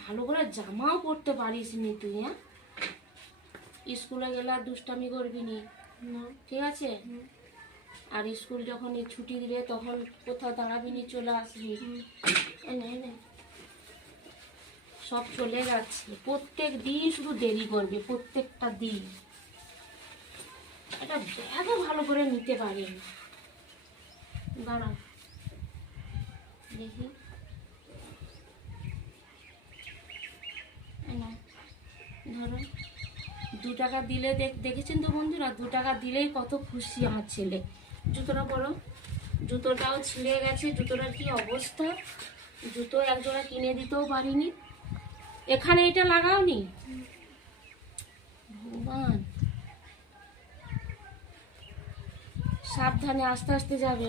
ভালো করে জামাও পরতে পারিস নি তুই। হ্যাঁ, স্কুলে গেলে আর দুষ্টামি করবি নি, ঠিক আছে? আর স্কুল যখন ছুটি দিলে তখন কোথাও দাঁড়াবি নি, চলে আসবি। এনে এনে সব চলে যাচ্ছে, প্রত্যেক দিন শুধু দেরি করবে, প্রত্যেকটা দিন। এটা ব্যাগও ভালো করে নিতে পারি না। দাঁড়া দেখি, ধরো 2 টাকা দিলে দেখেছেন তো বন্ধুরা, 2 টাকা দিলেই কত খুশি আমার ছেলে। জুতোটা পরো, জুতোটাও ছিঁড়ে গেছে, জুতোটার কি অবস্থা। জুতো একজোড়া কিনে দিতেও পারিনি। এখানে এটা লাগাওনি, ভগবান। সাবধানে, আস্তে আস্তে যাবে।